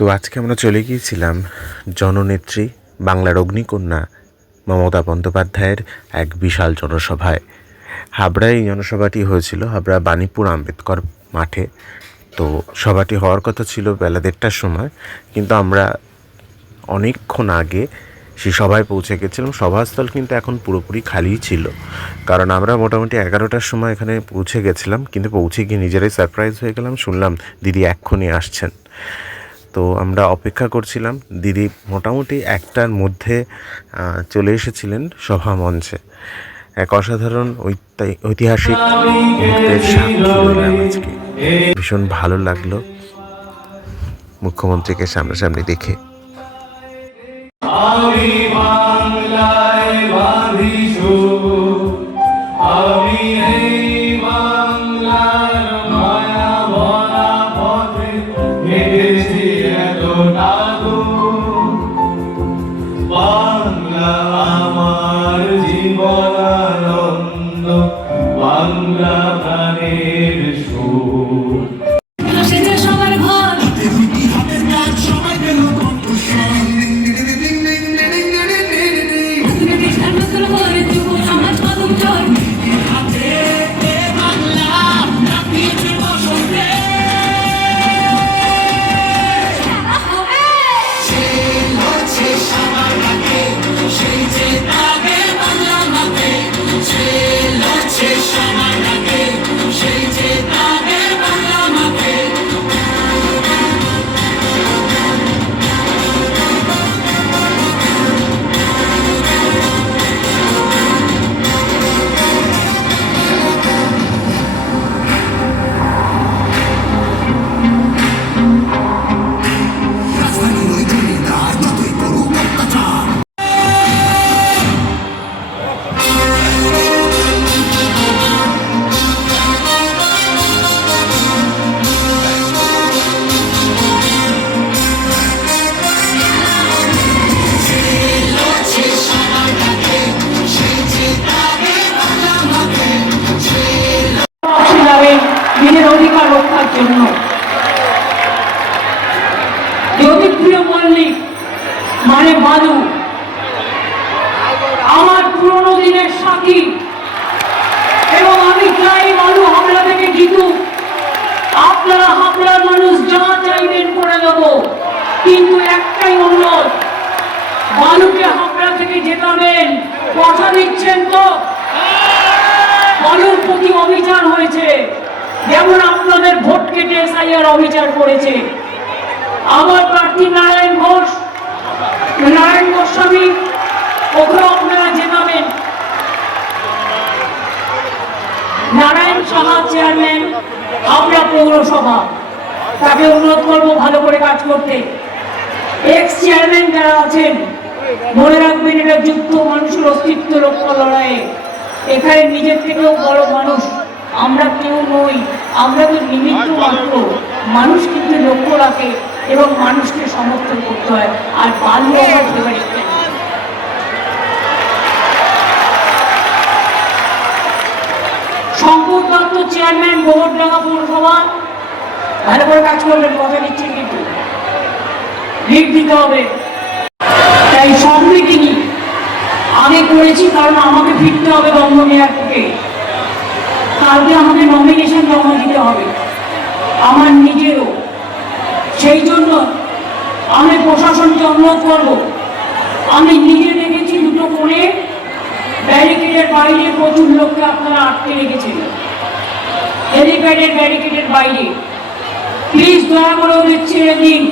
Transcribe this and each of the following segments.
তো আজকে আমরা চলে গিয়েছিলাম জননেত্রী বাংলার অগ্নিকন্যা মমতা বন্দ্যোপাধ্যায়ের এক বিশাল জনসভায়। হাবড়ায় এই জনসভাটি হয়েছিল, হাবড়া বাণীপুর আম্বেদকর মাঠে। তো সভাটি হওয়ার কথা ছিল বেলা 1:30টার সময়, কিন্তু আমরা অনেকক্ষণ আগে সেই সভায় পৌঁছে গেছিলাম। সভাস্থল কিন্তু এখন পুরোপুরি খালিই ছিল, কারণ আমরা মোটামুটি 11টার সময় এখানে পৌঁছে গেছিলাম, কিন্তু পৌঁছে গিয়ে নিজেরাই সারপ্রাইজ হয়ে গেলাম, শুনলাম দিদি এক্ষুনি আসছেন। তো আমরা অপেক্ষা করছিলাম। দিদি মোটামুটি 1টার মধ্যে চলে এসেছিলেন সভা মঞ্চে। এক অসাধারণ ঐতিহাসিক মুহূর্তের সাক্ষী হলাম আজকে। ভীষণ ভালো লাগলো মুখ্যমন্ত্রীকে সামনাসামনি দেখে। আমার জীবনানন্দ বাংলা প্রাণের সুর। নিজের অধিকার রক্ষার জন্য জ্যোতিপ্রিয় মল্লিক মানে বালু আমার পুরনো দিনের সাথী, এবং আমি চাই বালু হাবড়া থেকে জিতুক। আপনারা হাবড়ার মানুষ যা চাইবেন করে দেব, কিন্তু একটাই অনুরোধ, বালুকে হাবড়া থেকে জেতাবেন। কথা দিচ্ছেন তো? বালুর প্রতি অবিচার হয়েছে, যেমন আপনাদের ভোট কেটে এসআইআর অবিচার করেছে। আমার প্রার্থী নারায়ণ গোস্বামী, ওখানে আপনারা জেতাবেন। নারায়ণ সাহা চেয়ারম্যান হাবড়া পৌরসভা, তাকে অনুরোধ করবো ভালো করে কাজ করতে। এক্স চেয়ারম্যান যারা আছেন মনে রাখবেন, এটা যুদ্ধ মানুষের অস্তিত্ব রক্ষা লড়াইয়ে। এখানে নিজের থেকেও বড় মানুষ আমরা কেউ নই, আমরা তো নিমিত্ত মাত্র। মানুষ কিন্তু লক্ষ্য রাখে এবং মানুষকে সমর্থন করতে হয়। আর বাল্য আমার ফেভারিট। শঙ্কর দত্ত চেয়ারম্যান গোবরডাঙ্গা পৌরসভা, ভালো করে কাজ করবেন, কথা দিচ্ছেন, কিন্তু লিড দিতে হবে। তাই সব মিটিংই আগে করেছি, কারণ আমাকে ফিরতে হবে বঙ্গমেয়ার থেকে। কালকে আমাকে নমিনেশন জমা দিতে হবে আমার নিজেরও। সেই জন্য আমি প্রশাসনকে অনুরোধ করব, আমি নিজে দেখেছি দুটো কোণে ব্যারিকেডের বাইরে প্রচুর লোককে আপনারা আটকে রেখেছেন, হেলিপ্যাডের ব্যারিকেডের বাইরে। প্লিজ দয়া করে ওদের ছেড়ে দিন,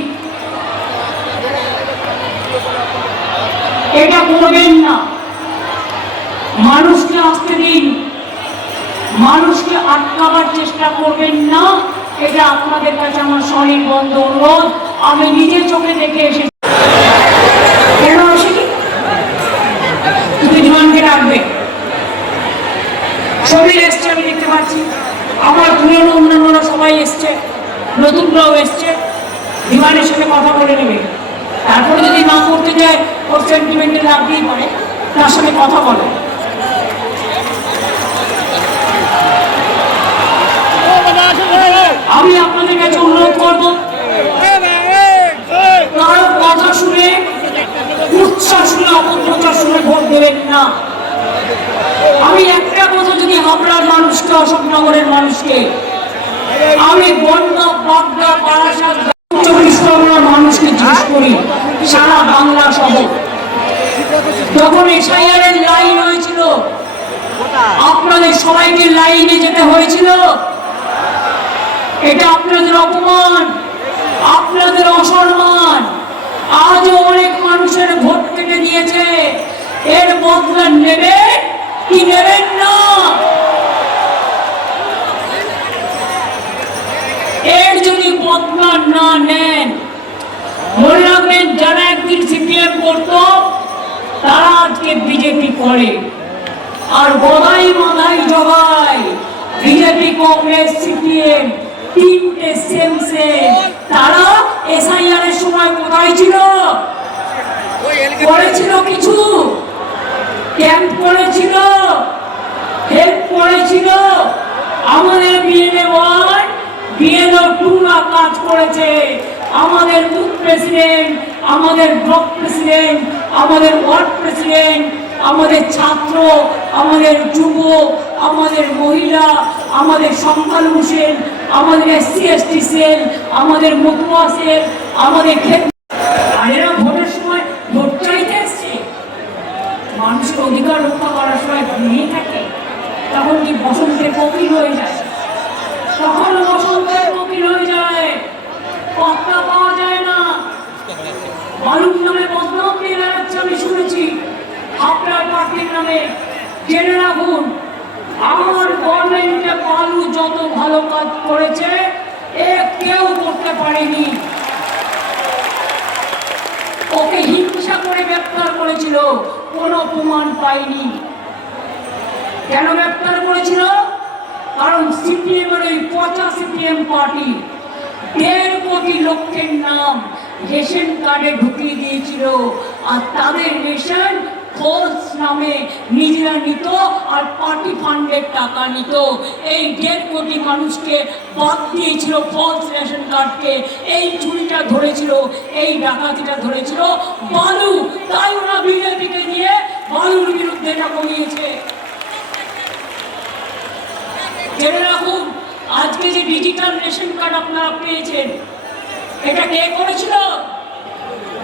এটা করবেন না। মানুষকে আসতে দিন, মানুষকে আটকাবার চেষ্টা করবেন না। এটা আপনাদের কাছে আমার সনির্বন্ধ অনুরোধ। আমি নিজের চোখে দেখে এসেছি। কেন আসেনি? তুমি জোয়ানকে রাখবে, সবাই এসছে, আমি দেখতে পাচ্ছি। আমার পুরনো অন্যান্যরা সবাই এসছে, নতুনরাও এসছে। দিওয়ানের সাথে কথা বলে নেবে, তারপরে যদি না করতে চায়, ওর সেন্টিমেন্টে লাগতেই পারে, তার সাথে কথা বলো। আমি আপনাদের কাছে অনুরোধ করবো, না। আমি একটা কথা যদি হাবড়ার মানুষকে, অশোকনগরের মানুষকে, আমি বন্যা, বাগদা, বারাসাত, 24 পরগনার মানুষকে জিজ্ঞেস করি, সারা বাংলা সহ, যখন এসআইআর এর লাইন হয়েছিল আপনাদের সবাইকে লাইনে যেতে হয়েছিল? এটা আপনাদের অপমান, আপনাদের অসম্মান। আজও অনেক মানুষের ভোট কেটে দিয়েছে, এর বদলা নেবে কি নেবেন না? এর যদি বদলা না নেন, মনে রাখবেন যারা একদিন সিপিএম করতো তারা আজকে বিজেপি করে। আর গদাই মাদাই জগাই বিজেপি, কংগ্রেস, সিপিএম তিনটে সেম সেম। তারা এসআইআর এর সময় কোথায় ছিল? করেছিল কিছু? ক্যাম্প করেছিল, হেল্প করেছিল। আমাদের BNA-1, BNO-2 কাজ করেছে। আমাদের বুথ প্রেসিডেন্ট, আমাদের ব্লক প্রেসিডেন্ট, আমাদের ওয়ার্ড প্রেসিডেন্ট, আমাদের ছাত্র, আমাদের যুব, আমাদের মহিলা, আমাদের সংখ্যালঘু সেল, আমাদের SC/ST সেল, আমাদের মতুয়া সেল, আমাদের ক্ষেত্র। আর এরা ভোটের সময় ভোট চাইতে এসছে। মানুষের অধিকার রক্ষা করার সময় ঘুমিয়ে থাকে, তখন কি বসন্তের কোকিল হয়ে যায়? তখন বসন্তের কোকিল হয়ে যায়, পাত্তা পাওয়া যায় না। বালুর নামে বদনাম দিয়ে বেড়াচ্ছে, আমি শুনেছি আপনার পার্টির নামে। জেনে রাখুন, আমার গভর্নমেন্টে বালু যত ভালো কাজ করেছে এ কেউ করতে পারেনি। ওকে হিংসা করে গ্রেপ্তার করেছিল, কোনো প্রমাণ পাইনি। কেন গ্রেপ্তার করেছিল? কারণ সিপিএম এর ওই পচা সিপিএম পার্টি 1.5 কোটি লোকের নাম রেশন কার্ডে ঢুকিয়ে দিয়েছিল, আর তাদের রেশন ফলস নামে নিজেরা নিত আর পার্টি ফান্ডের টাকা নিত। এই 1.5 কোটি মানুষকে বাদ দিয়েছিল ফলস রেশন কার্ডকে। এই চুরিটা ধরেছিল, এই ডাকাতিটা ধরেছিল বালু। তাই ওরা বিজেপিকে দিয়ে বালুর বিরুদ্ধে এটা কমিয়েছে। জেনে রাখুন, আজকে যে ডিজিটাল রেশন কার্ড আপনারা পেয়েছেন, এটা কে করেছিল?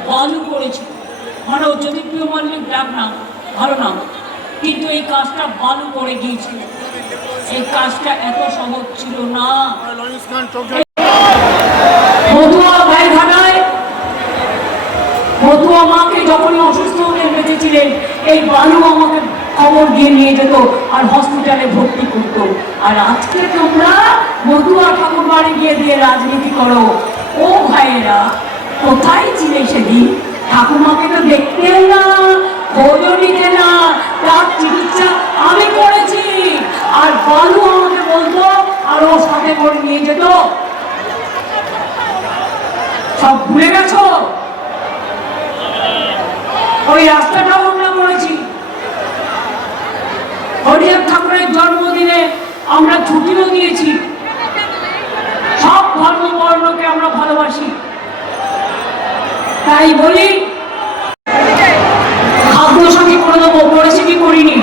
বালু করেছিল। মানে জ্যোতিপ্রিয় মল্লিক ডাক নাম, ভালো নাম, কিন্তু এই কাজটা বালু করে গিয়েছিল। এই কাজটা এত সহজ ছিল না। মতুয়া গাইঘাটায় মতুয়া মাকে যখনই অসুস্থ হতে বেঁচেছিলেন, এই বালু আমাকে খবর দিয়ে নিয়ে যেত আর হসপিটালে ভর্তি করতো। আর আজকে তোমরা মতুয়া ঠাকুর বাড়ি গিয়ে দিয়ে রাজনীতি করো। ও ভাইয়েরা, কোথায় ছিলে সেদিন? ঠাকুমাকে তো দেখতে না, খোঁজও নিতে না, তার চিকিৎসা আমি করেছি। আর বালু আমাকে বলতো আর ও সাথে করে নিয়ে যেত। সব ভুলে গেছো? ওই রাস্তাটাও আমরা করেছি। হরিচাঁদ ঠাকুরের জন্মদিনে আমরা ছুটিও দিয়েছি। সব ধর্ম বর্ণকে আমরা ভালোবাসি। তাই বলি, খাদ্যসাথী করে দেবো, করেছি কি করিনি?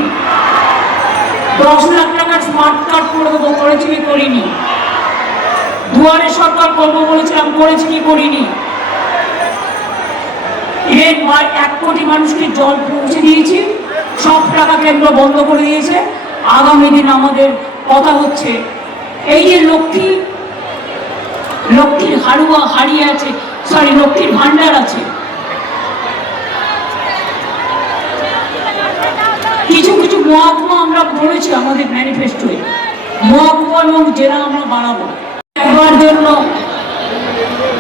10 লাখ টাকার স্মার্ট কার্ড করে দেবো, করেছি কি করিনি? দুয়ারে সরকার করবো বলেছিলাম, করেছি কি করিনি? 1 কোটি মানুষকে জল পৌঁছে দিয়েছি। সব টাকা কেন্দ্র বন্ধ করে দিয়েছে। আগামী দিন আমাদের কথা হচ্ছে, এই যে লক্ষ্মীর হাড়ুয়া হারিয়ে আছে, সরি লক্ষ্মীর ভান্ডার আছে, কিছু কিছু মহকুমা আমরা বলেছি আমাদের ম্যানিফেস্টোয়, মহকুমা এবং জেলা আমরা বাড়াবো। একবার জন্য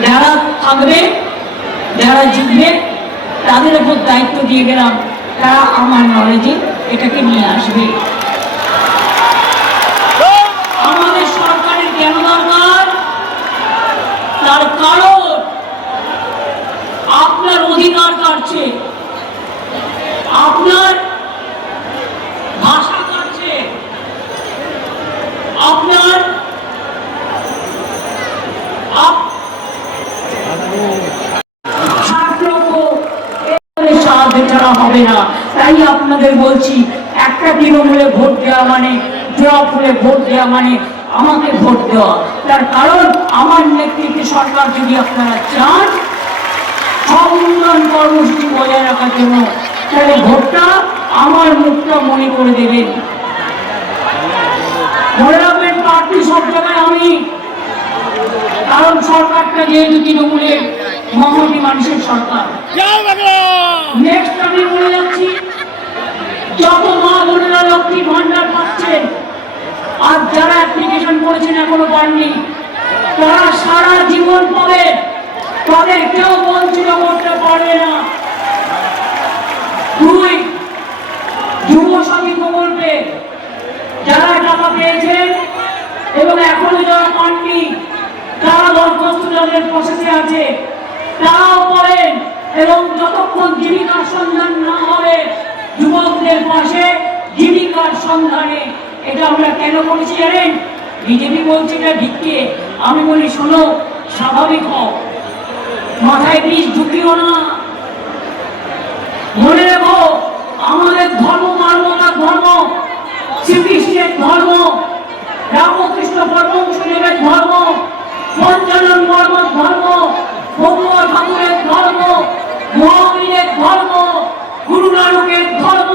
যারা থাকবে, যারা জিতবে, তাদের উপর দায়িত্ব দিয়ে গেলাম, তারা আমার নলেজে এটাকে নিয়ে আসবে। আমাদের সরকারের কেন দরকার? তার কারণ আপনার অধিকার কাটছে, আপনার ভাষা কাটছে, আপনার সাহায্য ছাড়া হবে না। তাই আপনাদের বলছি, একটা তৃণমূলে ভোট দেওয়া মানে, জোড়া ফুলে ভোট দেওয়া মানে আমাকে ভোট দেওয়া। তার কারণ আমার নেতৃত্বে সরকার যদি আপনারা চান সব উন্নয়ন কর্মসূচি বজায় রাখার জন্য, তাহলে ভোটটা আমার মুখটা মনে করে দেবেন। মনে রাখবেন, প্রার্থী সব জায়গায় আমি, কারণ সরকারটা যেহেতু তৃণমূলের মহামতি মানুষের সরকার। নেক্সট আমি বলে যাচ্ছি, যত মা বোনেরা লক্ষ্মী ভান্ডার পাচ্ছেন আর যারা অ্যাপ্লিকেশন করেছেন এখনো পাননি, তারা সারা জীবন পাবে, তাদের কেউ বঞ্চিত করতে পারবে না। দুই, যুব সাথী প্রকল্পে যারা টাকা পেয়েছেন এবং এখনো যারা পাননি, তারা দরখাস্ত যাদের প্রসেসে আছে তারাও পাবেন। এবং যতক্ষণ জীবিকার সন্ধান না হবে, যুবকদের পাশে জীবিকার সন্ধানে, এটা আমরা কেন করেছি জানেন? বিজেপি বলছে এটা ভিক্ষে, আমি বলি শোনো, স্বাভাবিক হও, মাথায় বিষ ঢুকিও না। মনে রেখো, আমাদের ধর্ম মানবতার ধর্ম, শ্রীকৃষ্ণের ধর্ম, রামকৃষ্ণ পরমহংসদেবের ধর্ম, পঞ্চানন বর্মার ধর্ম, ভগবত ঠাকুরের ধর্ম, মহাবীরের ধর্ম, গুরু নানকের ধর্ম।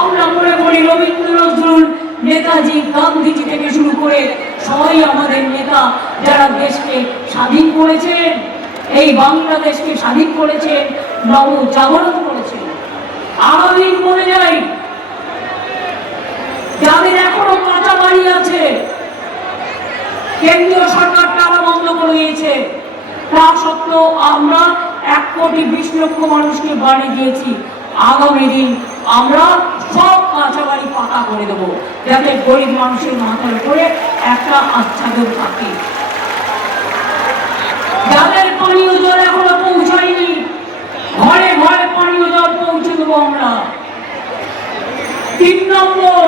আমরা মনে করি রবীন্দ্র নজরুল, নেতাজি, গান্ধীজি থেকে শুরু করে সবাই আমাদের নেতা, যারা দেশকে স্বাধীন করেছেন, এই বাংলাদেশকে স্বাধীন করেছেন, নবজাগরণ করেছেন। আরো দিন মনে যাই, যাদের এখনো কাঁচা বাড়ি আছে, কেন্দ্রীয় সরকার তারা বন্ধ করে দিয়েছে, তা সত্ত্বেও আমরা 1,20,00,000 মানুষকে বাড়ি দিয়েছি। আগামী দিন আমরা সব কাঁচা বাড়ি পাকা করে দেবো, যাতে গরিব মানুষের মাথার উপরে একটা আচ্ছাদন থাকে। যাদের পানীয় জল এখনো পৌঁছায়নি, ঘরে ঘরে পানীয় জল পৌঁছে দেবো আমরা। 3 নম্বর,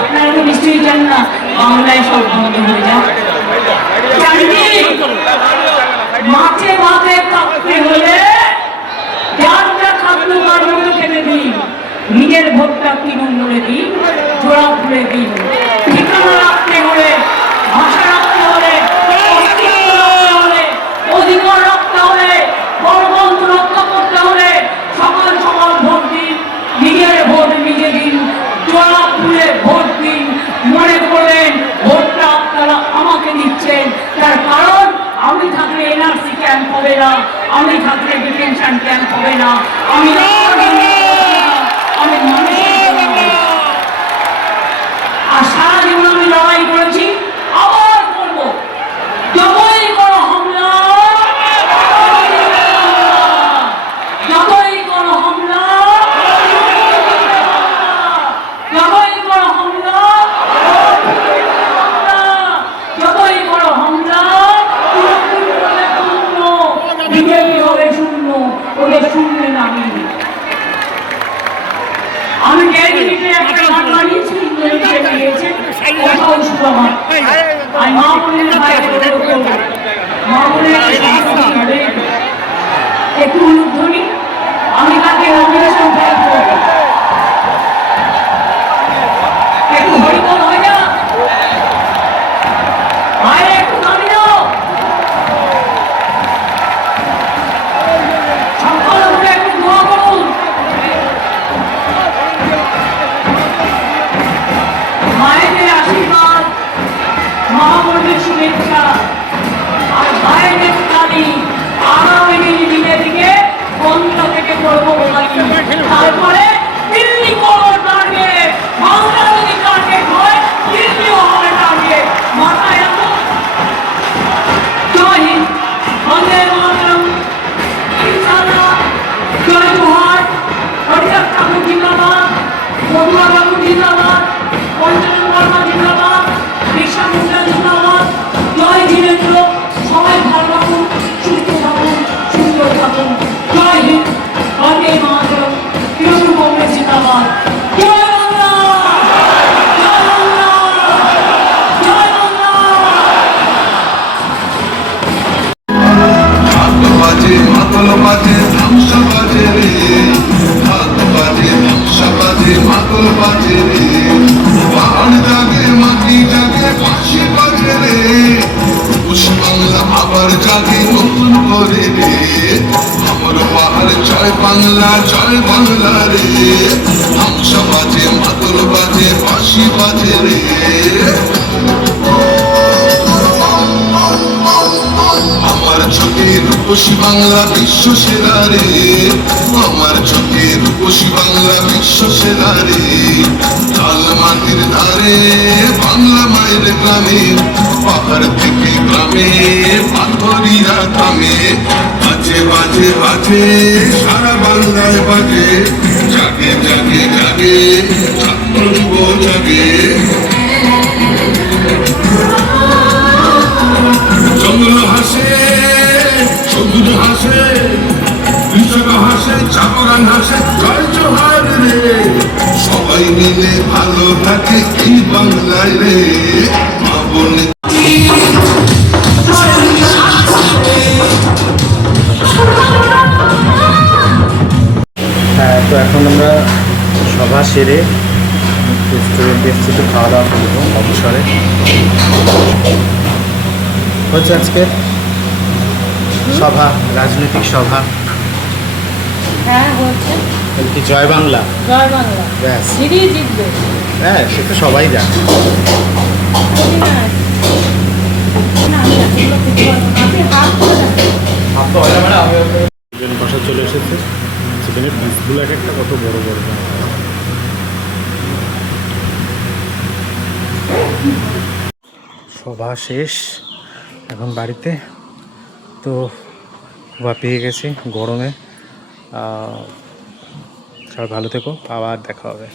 আপনারা তো নিশ্চয়ই জান না, বাংলায় সব বন্ধ হয়ে যায়। মাঠে ভাতে থাকতে হলে যারটা খাদ্য কার্যক্রম খেতে দিন, নিজের ভোটটা তৃণমূলে দিন, জোড়া ফুলে দিন। ঠিকানা রাখতে হলে, ভাষা রাখতে হলে, অধিকার রাখতে হলে, গণতন্ত্র রক্ষা করতে হলে সকাল সকাল ভোট দিন, নিজের ভোট নিজে দিন, জোড়া ফুলে ভোট দিন। মনে করবেন ভোটটা আপনারা আমাকে দিচ্ছেন, তার কারণ আমি থাকলে এনআরসি ক্যাম্প হবে না, আমি থাকলে ডিটেনশন ক্যাম্প হবে না, আমি আর সারা জীবন আমি লড়াই করেছি, আবার করবো। যতই করো হামলা, যতই করো হামলা, যতই করো হামলা, যতই করো হামলা, বিজেপি হবে শূন্য, ওদের শূন্য নামি। আমি ক্যাবিনেটে একটা গান বানিয়েছি, একটু উলুধ্বনি, আমি তাকে নমিনেশন ফাইল করব, একটু হরিবল হয় না, ভাই একটু নামি দাও, সকল উপরে একটু দোয়া করুন। মায়েদের আশীর্বাদ, মহামন্ত্রীর শুভেচ্ছা আর ভাইদের তালি আগামী দিনে বিজেপিকে বাজে ধামসা বাজে রে, ঢাক বাজে ধামসা বাজে মাদল বাজে রে, পাহাড় জাগে মাটি জাগে বাঁশি বাজে রে, রূপসী বাংলা আবার জাগে নতুন করে রে, আমার পাহাড় জয় বাংলা রে, ধামসা বাজে মাদল বাজে বাঁশি বাজে রে। আমার চোখে রূপসী বাংলা বিশ্ব সেরা রে, আমার চোখে রূপসী বাংলা বিশ্ব সেরা রে, লাল মাটির ধারে বাংলা মায়ের গ্রামে, পাহাড় থেকে গ্রামে পাথরিয়া থামে, বাজে বাজে বাজে সারা বাংলায় বাজে, জাগে জাগে জাগে ছাত্র যুব জাগে। জঙ্গল হাসে সবুজ হাসে, কৃষক হাসে চাপরান হাসে, জয় জোহার রে, সবাই মিলে ভালো থাকে এই বাংলায় রে, মা বোনে। হ্যাঁ, তো এখন আমরা সভা সেরে রেস্টুরেন্টে এসেছি, তো খাওয়া দাওয়া করবো অবসরে। হচ্ছে আজকের সভা, রাজনৈতিক সভা, হ্যাঁ হচ্ছে কি জয় বাংলা, জয় বাংলা ব্যাস। দিদি জিতবে। হ্যাঁ, সে তো সবাই জানে। বলি না, না, আমি এতগুলো খেতে পারবো না। আপনি হাফ করে দেন। চিকেন কষা চলে এসেছে, চিকেনের পিসগুলো এক একটা কত বড় বড়। সভা শেষ, এখন বাড়িতে। তো পেয়ে গেছি গরমে। সবাই ভালো থেকো, আবার দেখা হবে।